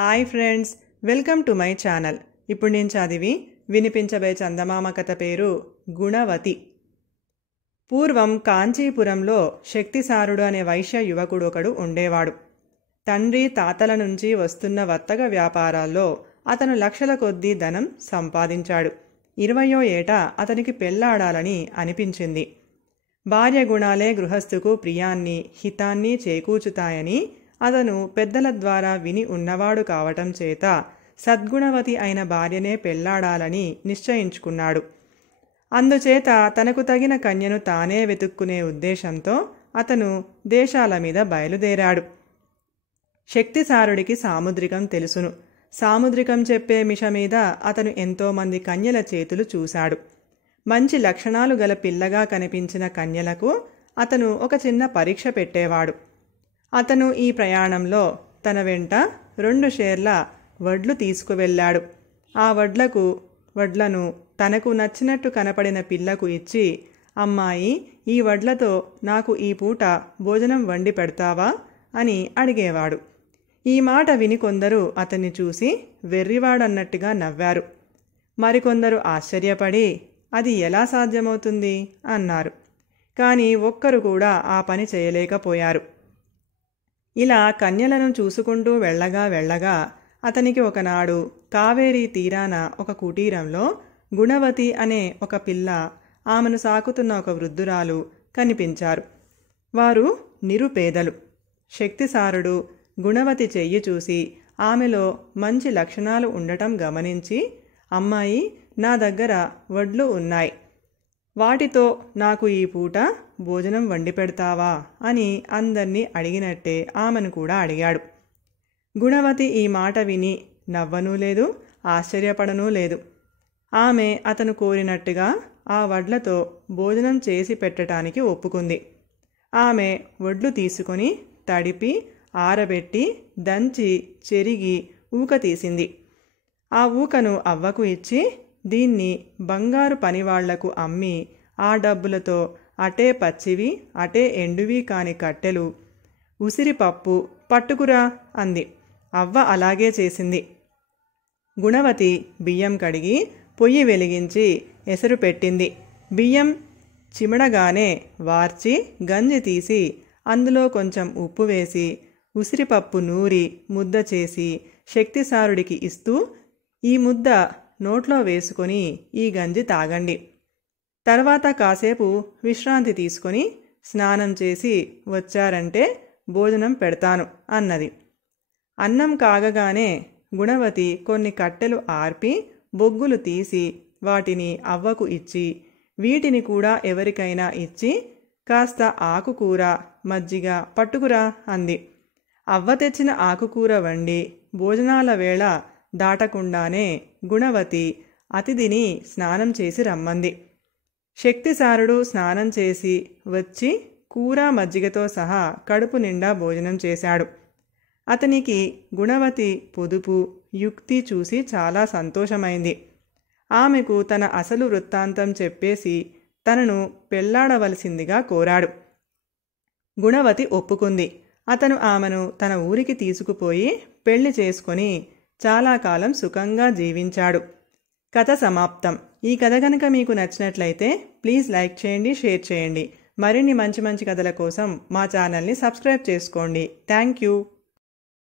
Hi friends, welcome to my channel. ఇప్పుడు నేను చదివి వినిపించబోయే చందమామ కథ పేరు గుణవతి. పూర్వం కాంచీపురంలో శక్తిసారుడు అనే వైశ్య యువకుడు ఒకడు ఉండేవాడు. తండ్రి తాతల నుంచి వస్తున్న వర్తక వ్యాపారాల్లో అతను లక్షల కొద్దీ ధనం సంపాదించాడు. 20వ ఏట అతనికి పెళ్లాడాలని అనిపించింది. భార్య గుణాలే గృహస్థుకు ప్రియాన్ని హితాన్ని చేకూర్చుతాయని అతను పెద్దల ద్వారా విని ఉన్నవాడు కావటం చేత సద్గుణవతి అయిన భార్యనే పెళ్లాడాలని నిశ్చయించుకున్నాడు. అందుచేత తనకు తగిన కన్యను తానే వెతుక్కునే ఉద్దేశంతో అతను దేశాల మీద బయలుదేరాడు. శక్తిసారుడికి సాముద్రికం తెలుసును. సాముద్రికం చెప్పే మిష మీద అతను ఎంతోమంది కన్యల చేతులు చూశాడు. మంచి లక్షణాలు గల పిల్లగా కనిపించిన కన్యలకు అతను ఒక చిన్న పరీక్ష పెట్టేవాడు. అతను ఈ ప్రయాణంలో తన వెంట 2 షేర్ల వడ్లు తీసుకువెళ్ళాడు. ఆ వడ్లను తనకు నచ్చినట్టు కనపడిన పిల్లకు ఇచ్చి, అమ్మాయి, ఈ వడ్లతో నాకు ఈ పూట భోజనం వండి పెడతావా అని అడిగేవాడు. ఈ మాట విని కొందరు అతన్ని చూసి వెర్రివాడన్నట్టుగా నవ్వారు. మరికొందరు ఆశ్చర్యపడి అది ఎలా సాధ్యమవుతుంది అన్నారు. కానీ ఒక్కరు కూడా ఆ పని చేయలేకపోయారు. ఇలా కన్యలను చూసుకుంటూ వెళ్ళగా అతనికి ఒకనాడు కావేరీ తీరాన ఒక కుటీరంలో గుణవతి అనే ఒక పిల్ల, ఆమెను సాకుతున్న ఒక వృద్ధురాలు కనిపించారు. వారు నిరుపేదలు. శక్తిసారుడు గుణవతి చెయ్యి చూసి ఆమెలో మంచి లక్షణాలు ఉండటం గమనించి, అమ్మాయి, నా దగ్గర వడ్లు ఉన్నాయి, వాటితో నాకు ఈ పూట భోజనం వండి పెడతావా అని అందర్నీ అడిగినట్టే ఆమెను కూడా అడిగాడు. గుణవతి ఈ మాట విని నవ్వనూ లేదు, ఆశ్చర్యపడనూ లేదు. ఆమె అతను కోరినట్టుగా ఆ వడ్లతో భోజనం చేసి పెట్టడానికి ఒప్పుకుంది. ఆమె వడ్లు తీసుకొని తడిపి ఆరబెట్టి దంచి చెరిగి ఊక తీసింది. ఆ ఊకను అవ్వకు ఇచ్చి, దీన్ని బంగారు పనివాళ్లకు అమ్మి ఆ డబ్బులతో అటే పచ్చివి అటే ఎండువి కాని కట్టెలు, ఉసిరిపప్పు పట్టుకురా అంది. అవ్వ అలాగే చేసింది. గుణవతి బియ్యం కడిగి పొయ్యి వెలిగించి ఎసరు పెట్టింది. బియ్యం చిమడగానే వార్చి గంజి తీసి అందులో కొంచెం ఉప్పు వేసి ఉసిరిపప్పు నూరి ముద్ద చేసి శక్తిసారుడికి ఇస్తూ, ఈ ముద్ద నోట్లో వేసుకొని ఈ గంజి తాగండి, తర్వాత కాసేపు విశ్రాంతి తీసుకొని స్నానం చేసి వచ్చారంటే భోజనం పెడతాను అన్నది. అన్నం కాగగానే గుణవతి కొన్ని కట్టెలు ఆర్పి బొగ్గులు తీసి వాటిని అవ్వకు ఇచ్చి, వీటిని కూడా ఎవరికైనా ఇచ్చి కాస్త ఆకుకూర మజ్జిగ పట్టుకురా అంది. అవ్వ తెచ్చిన ఆకుకూర వండి భోజనాల వేళ దాటకుండానే గుణవతి అతిథిని స్నానం చేసి రమ్మంది. శక్తిసారుడు స్నానం చేసి వచ్చి కూర మజ్జిగతో సహా కడుపు నిండా భోజనం చేశాడు. అతనికి గుణవతి పొదుపు యుక్తి చూసి చాలా సంతోషమైంది. ఆమెకు తన అసలు వృత్తాంతం చెప్పేసి తనను పెళ్లాడవలసిందిగా కోరాడు. గుణవతి ఒప్పుకుంది. అతను ఆమెను తన ఊరికి తీసుకుపోయి పెళ్లి చేసుకొని చాలా కాలం సుఖంగా జీవించాడు. కథ సమాప్తం. ఈ కథ కనుక మీకు నచ్చినట్లయితే ప్లీజ్ లైక్ చేయండి, షేర్ చేయండి. మరిన్ని మంచి మంచి కథల కోసం మా ఛానల్ని సబ్స్క్రైబ్ చేసుకోండి. Thank you.